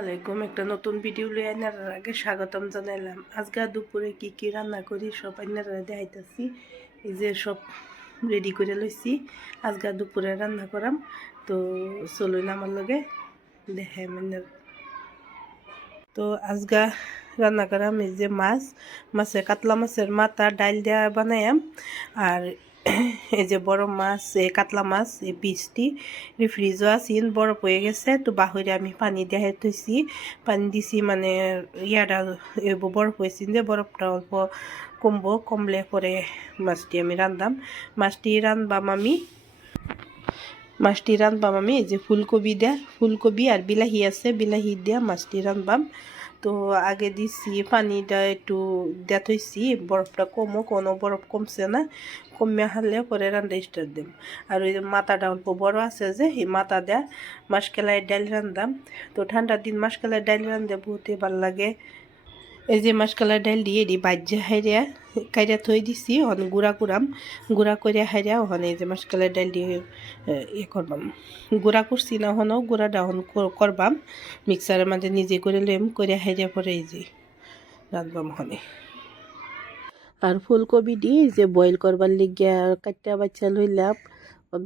আলাইকুম। একটা নতুন ভিডিও লই আনার আগে স্বাগতম জানাইলাম। আজকে দুপুরে কি রান্না করি সব আনারা দেখাইতেছি। এই যে সব রেডি করে লইছি, আজকে দুপুরে রান্না করাম। তো চলুন আমার লগে দেখাই। তো আজকে রান্না করাম এই যে মাছের কাতলা মাছের মাথা ডাল দেওয়া বানাইম। আর এই যে বড় মাছ, কাতলা মাছ এই পিসটি ফ্রিজও আসিন, বরফ হয়ে গেছে। তো বাহিরে আমি পানি দিয়ে থইছি, পানি দিছি মানে ইয়াটা বরফ হয়েছে যে বরফটা অল্প কমলে পরে মাছটি আমি রান্ধাম। মাছটি রান্ধবাম আমি এই যে ফুলকপি আর বিলাহি আছে, বিলাহি দিয়া মাছটি রান্ধবাম। তো আগে দিছি পানিটা একটু দেয়া থইছি, বরফটা কোনো বরফ কমছে না, কমে হারলে পরে রান্না স্টার্ট দিম। আর ওই যে মাথাটা অল্প বড় আছে যে এই মাথা দেয়া মাসকালাই ডাল রান্ধাম। তো ঠান্ডার দিন মাসকালাই ডাল রান্ধতে বহুতই ভালো লাগে। এই যে মাসকালাই ডাল দিয়ে বাজ্যা হাইরিয়া কাইরা থই দিছি, ওখানে গুঁড়া করে হাইরিয়া ওখানে এই যে মাসকালাই ডাল দিয়ে করবাম। গুঁড়া করছি না, ওখানেও গুঁড়াটা এখন করবাম, মিক্সারের মাঝে নিজে করে লেম করে হাইরিয়া পরে এই যে রাঁধবাম ওখানে। আর ফুলকপি দিয়ে যে বয়েল করবার লিগে কাটটা বাচ্চা লইলাম,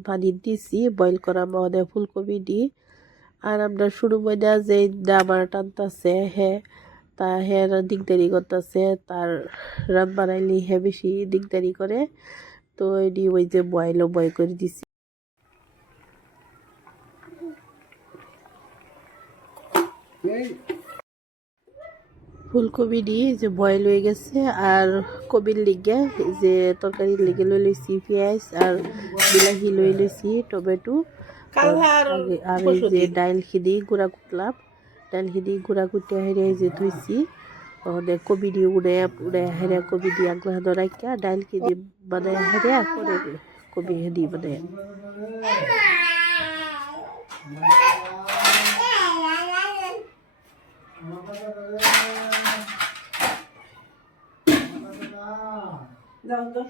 পানি দিছি বয়েল করা মধ্যে ফুলকপি দিয়ে। আর আমরা শুরু মধ্যে যে দাবার টানতেছে তা দিকদারি করতেছে, তার রাত বানাইলি বেশি দিকদারি করে। তো এটি ওই যে বয়েল করে দিছি। ফুলকপি দিয়ে যে বয়েল হয়ে গেছে। আর কবির লিগে যে তরকারির লিগে লই লইছি পেঁয়াজ আর বিলাহি লই লইছি, টমেটো আর এই যে ডাইল খিদি গুঁড়া কুটলাম, ডাইল খিদি গুঁড়া কুটে হেরে যে ধুইছি। ওদের কবি দিয়ে উড়ে হেরে কবি দিয়ে আগলা ধরাইকা ডাইল খিদি বানায় হেরে করে কবি হেদি বানায়। যাও তো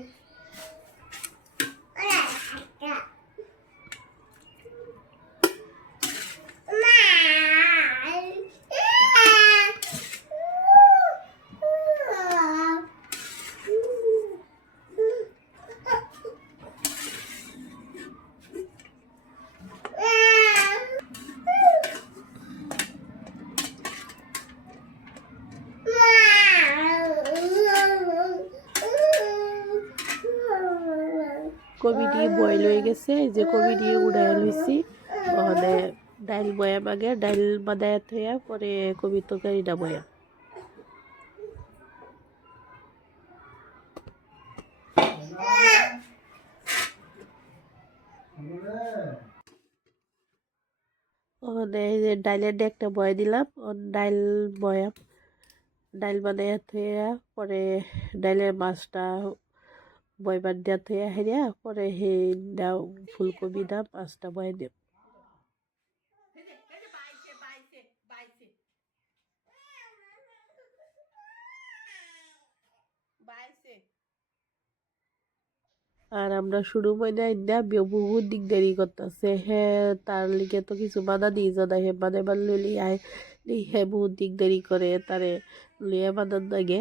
কবি দিয়ে বয়েল হয়ে গেছে, যে কবি দিয়ে উড়াই লইছি। ওখানে ডাইল বয়াম আগে ডাইল বাদায় থইয়া পরে কবি তরকারিটা বয়াম। ওখানে এই যে ডাইলের একটা বয়ে দিলাম, ডাইল বয়াম ডাইল বানাইয়া থইয়া পরে ডাইলের মাছটা বয়বার দিয়া থইয়া হেরিয়া পরে সেই দাও ফুলকপি দাম মাছটা বয়ে দেব। আর আমরা শুরু মধ্যে বহুত দিকদারি করতেছে, তার লিগে তো কিছু বাধা দিয়ে জানা মানে লইলি আয় বহুত দিকদারি করে তারে লিয়ে বানান লাগে।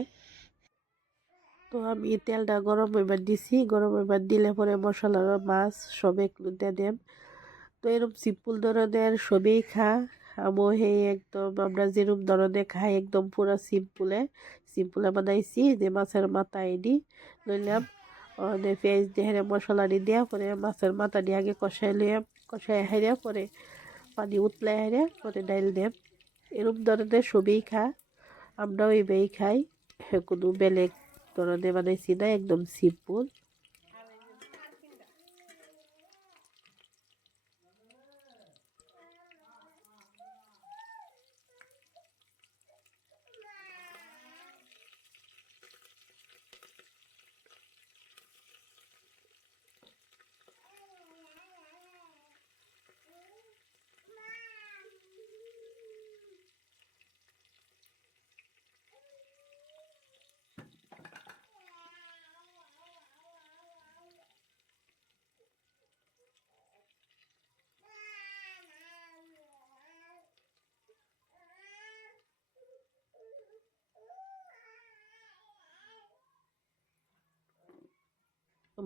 তো আমি তেলটা গরম হইবার দিছি, গরম হইবার দিলে পরে মশলার মাছ সব একলুতে দেব। তো এরকম সিম্পল ধরনের সবেই আমও একদম আমরা যেরকম ধরনের খাই একদম পুরো সিম্পলে বানাইছি। যে মাছের মাথা এডি লইলাম, পেঁয়াজ দিয়ে মশলা দিয়ে পরে মাছের মাথা দিয়ে আগে কষাই হেরে পরে পানি উতলাই হেরে পরে ডাইল দেব। এরকম ধরনের সবেই আমরাও এইভাবেই খাই, কোনো বেলেগ ধরনের বানাইছি না, একদম সিম্পল।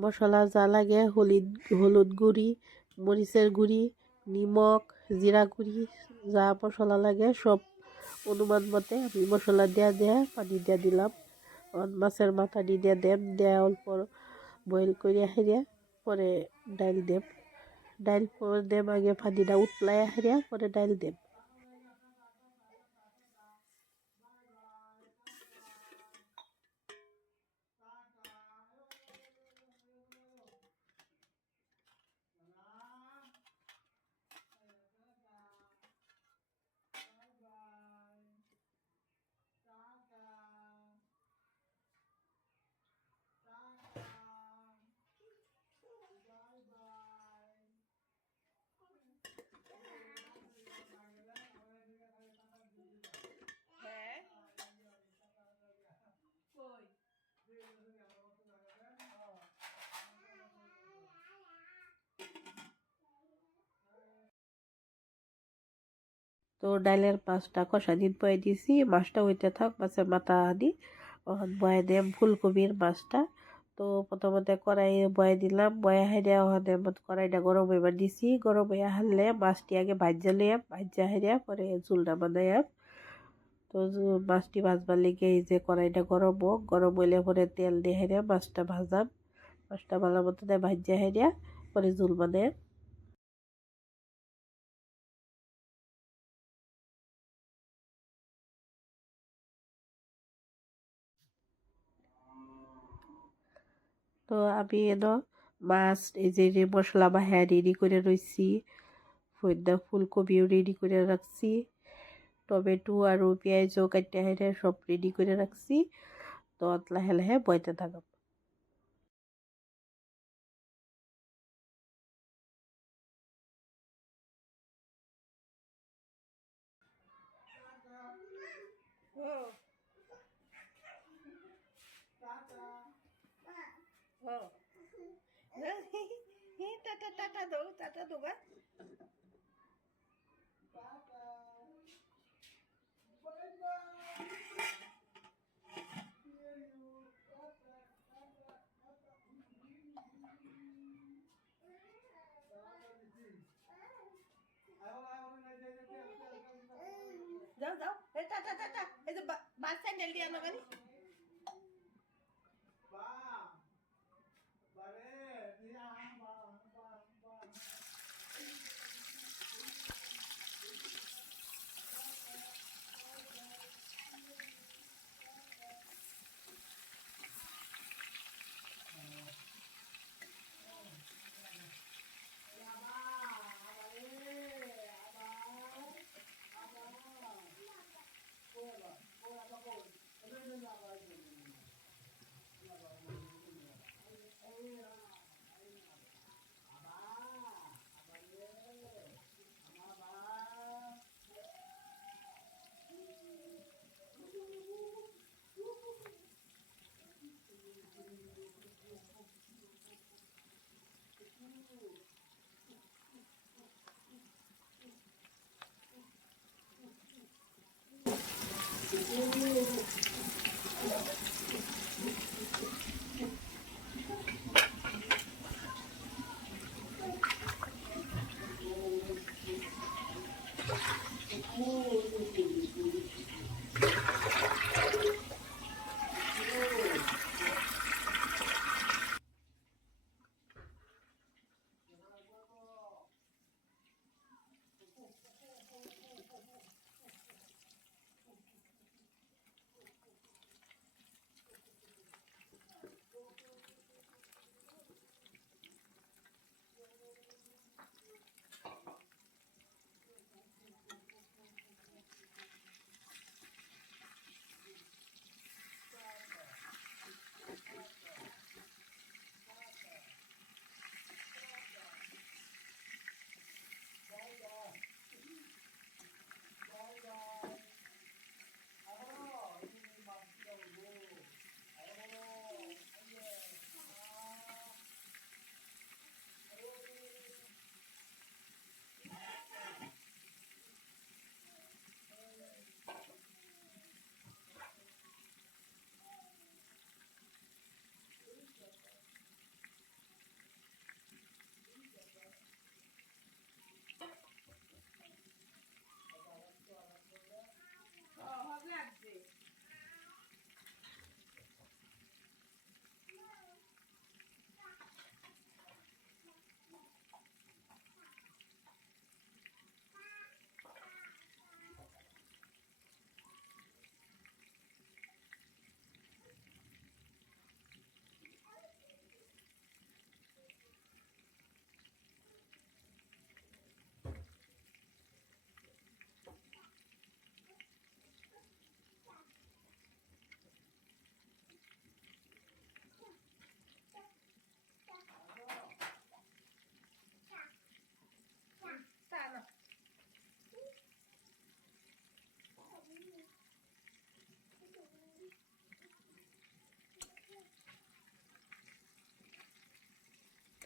মশলা যা লাগে হলুদ গুঁড়ি, মরিচের গুঁড়ি, নিমখ, জিরা গুঁড়ি, যা মশলা লাগে সব অনুমান মতে আমি মশলা দেয়া পানি দিয়া দিলাম। মাছের মাথা দিয়ে দেয়া অল্প বয়েল করে হারিয়া পরে ডাইল দেব। ডাইল পরে দেব আগে পানিটা উতলাই হারিয়া পরে ডাইল দেব। তো ডাইলের মাছটা কষা দিন বয়ে দিয়েছি, মাছটা হইতে থাক, মাছের মাথা দি বয়ে দেব ফুলকপির মাছটা। তো প্রথমতে কড়াইয়ে বয়ে দিলাম, বয়ে হাইরিয়া ওখানে কড়াইটা গরম হইবার দিছি, গরম হইয়া হারলে মাছটি আগে ভাজ্যা লিয়াম, ভাজ্যা হাইরিয়া পরে ঝুলটা বানাইয়াম। তো মাছটি ভাজবার লেগে এই যে কড়াইটা গরম হোক, গরম হইলে পরে তেল দিয়ে হাইরিয়া মাছটা ভাজাম, মাছটা ভালো মতো দেয় ভাজ্যা হাইরিয়া পরে ঝুল বানাইয়াম। তো আমি মাছ এই যে মশলা বাহ্যা রেডি করে রয়েছি, ফুলকপিও রেডি করে রাখছি, টমেটো আর পেঁয়াজও কাটতে হেঁটে সব রেডি করে রাখছি। তো লাহে লাহে বইতে থাকাম। টাটা টাটা দৌ টাটা দোগা। যাও যাও টাটা টাটা, এই যে বাস স্যান্ডেল দিয়ে আনো গাড়ি।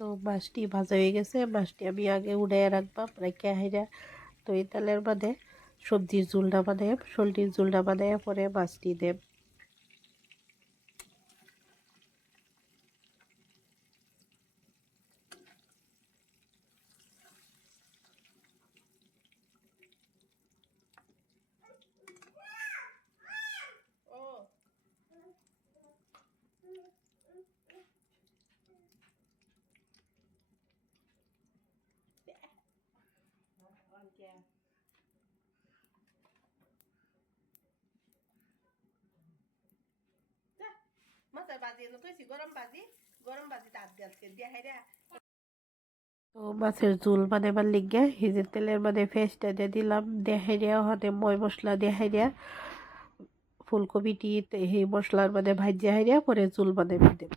তো মাছটি ভাজা হয়ে গেছে, মাছটি আমি আগে উড়াইয়া রাখবাম, রেখে হাইরা তো এই তেলের বাদে সবজির ঝোলটা বানাই, সবজির ঝোলটা বানাইয়া পরে মাছটি দেব। মাছের বাজি এনে তুই গরম বাজি তাঁত গেছে দিয়া হেরা। তো মাছের ঝোল বানাবার লিগে হিজের তেলের মানে ফেসটা দিয়ে দিলাম, দেখাইয়া হতে ময় মশলা দেখাইয়া ফুলকপিটি সেই মশলার মানে ভাজিয়া হাইয়া পরে ঝোল বানাইবার দেব।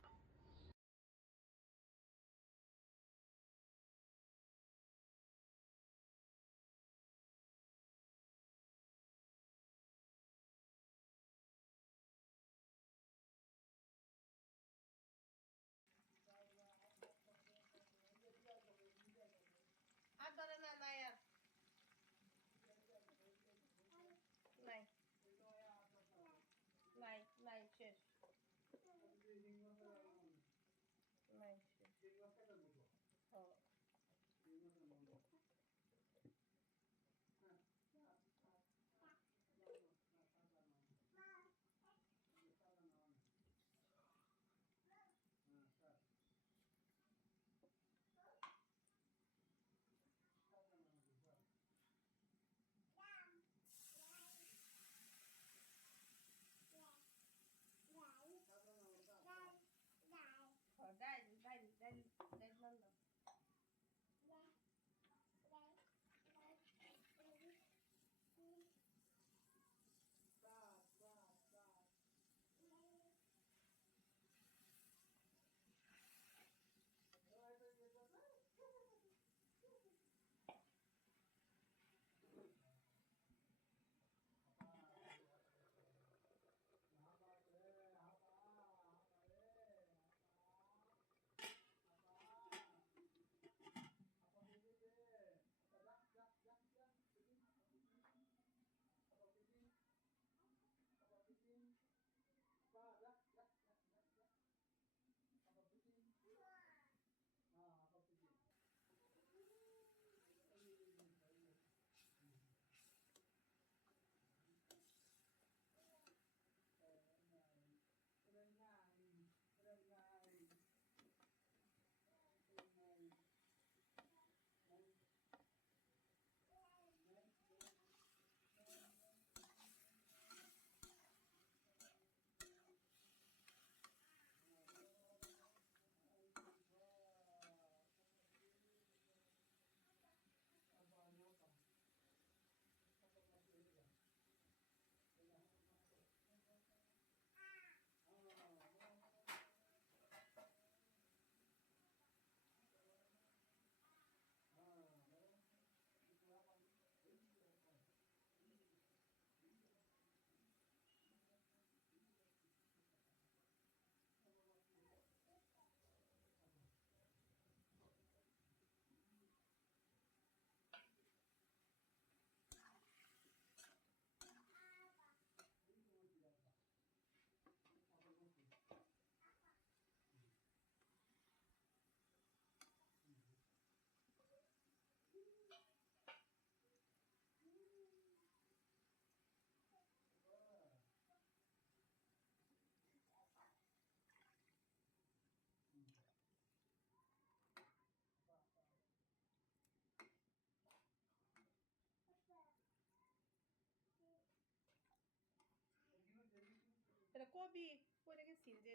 এটা কবি পরে গেছি যে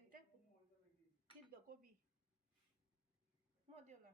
সিদ্ধ কবি মদিও না।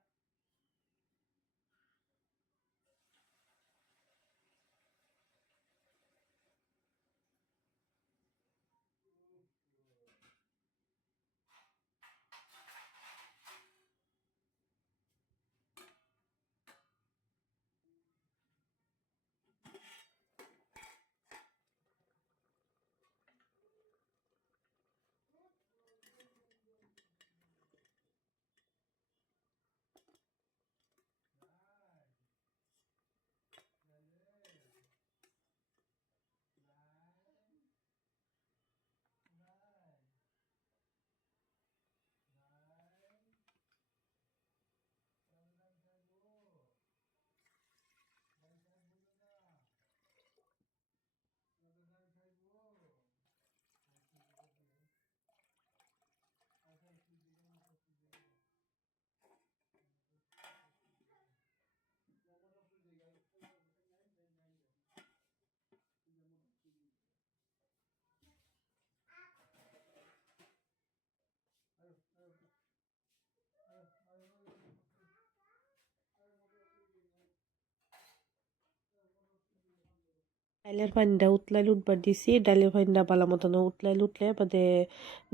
ডাইলের পানিটা উতলাই উঠবার দিছি, ডাইলের পানিটা ভালো মতন উতলাই উঠলে বাদে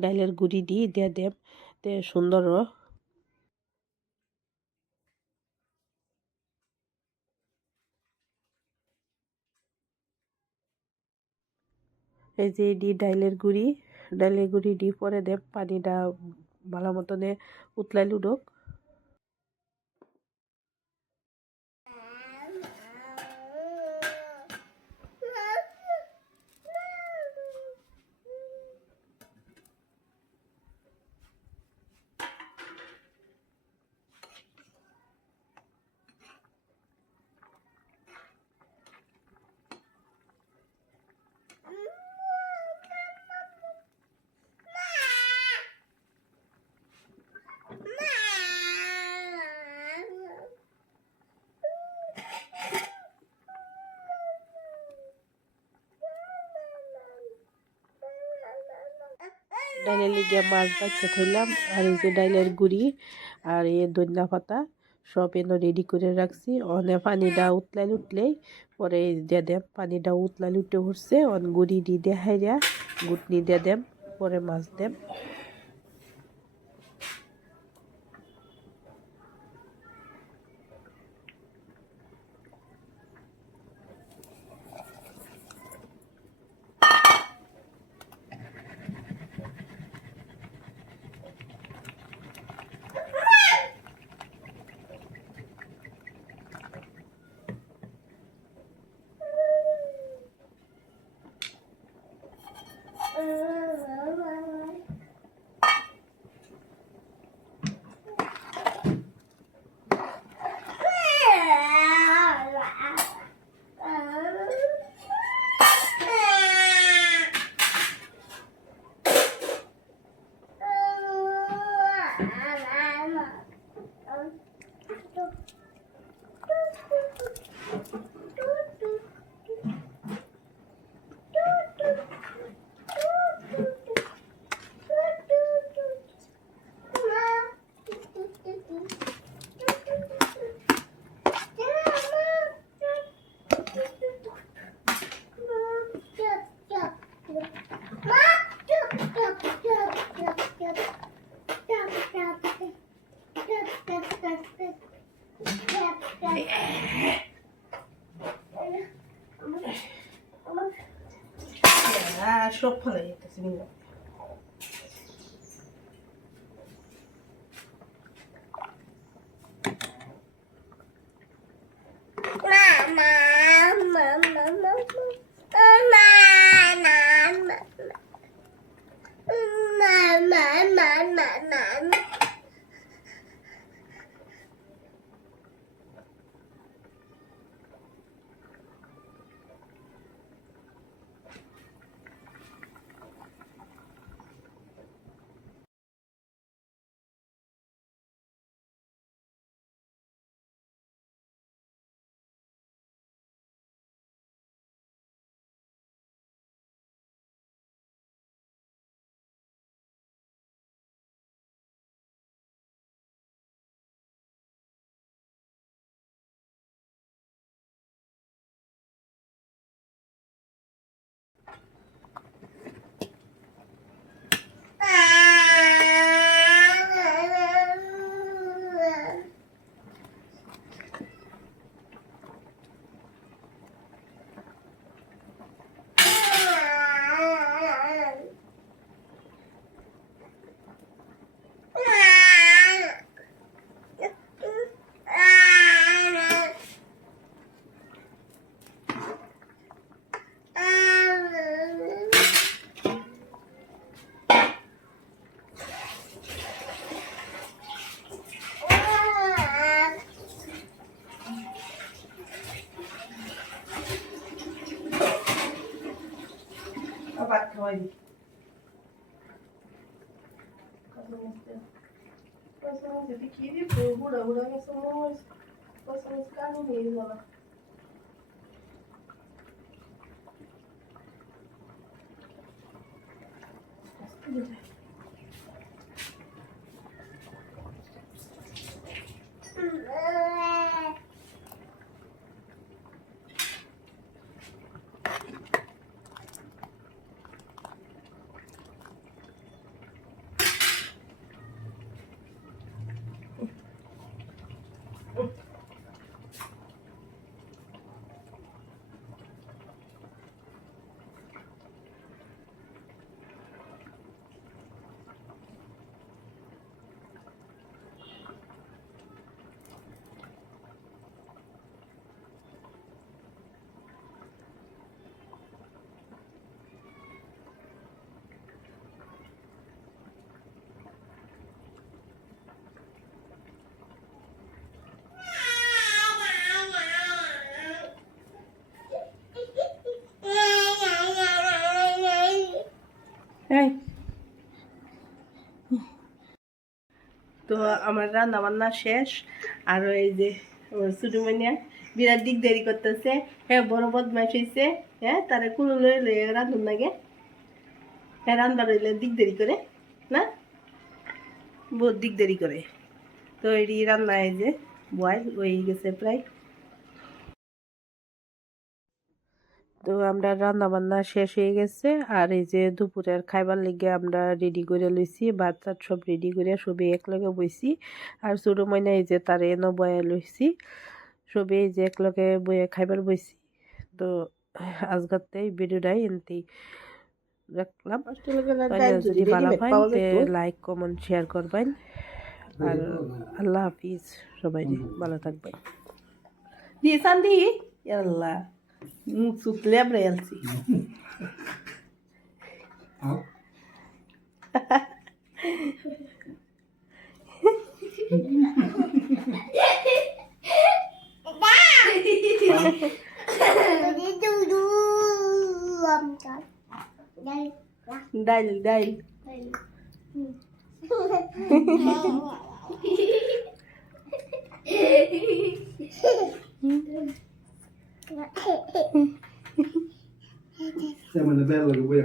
ডাইলের গুঁড়ি দিয়ে দেব তে সুন্দর। এই যে ডাইলের গুঁড়ি দিয়ে পরে দেব পানিটা ভালো মতনে উতলাই উঠুক। ডাইলের লিগে মাছ বাচ্চা থইলাম, আর এই যে ডাইলের গুঁড়ি আর এই ধনিয়া পাতা সব এনে রেডি করে রাখছি। অনে পানিটা উতলাই উঠলেই পরে দিয়ে দেব, পানিটা উতলাই উঠে উঠছে অন গুঁড়ি দিয়ে হাইরা গুটনি দিয়ে দেব, পরে মাছ দেব। সব ফেলে যেতেছে ভাত খাওয়াইবি। কি দিব বুড়া বুড়া গেছে কালো হয়ে গেল। তো আমার রান্না বান্না শেষ। আর এই যে আমার ছোট মাইয়া বিরাট দিক দেরি করতেছে। হ্যাঁ, বড় বদমাইশ হয়েছে। হ্যাঁ, তারা কুলো লয়ে লয়ে রান্ধুন লাগে। হ্যাঁ, রান্না রইলে দিক দেরি করে না, বহুত দিক দেরি করে। তো এটি রান্না এই যে বয়েল হয়ে গেছে প্রায়। তো আমরা রান্না বান্না শেষ হয়ে গেছে। আর এই যে দুপুরের খাইবার লেগে আমরা রেডি করে লইছি, ভাত টাত সব রেডি করে সবে একলগে বইছি। আর ছোট ময়না এই যে তার এনে বয়ে লইছি, সবে এই যে একলগে বয়ে খাইবার বইছি। তো আজকাতে এই ভিডিওটাই এনতেই রাখলাম। যদি ভালো পাইন লাইক কমেন্ট শেয়ার করবেন। আর আল্লাহ হাফিজ, সবাই ভালো থাকবেন। দিয়ে সান্দি আল্লাহ মুখ সুতলে আমরা আলছি। ডাইল ডাইল Siamo nel bello che vuoi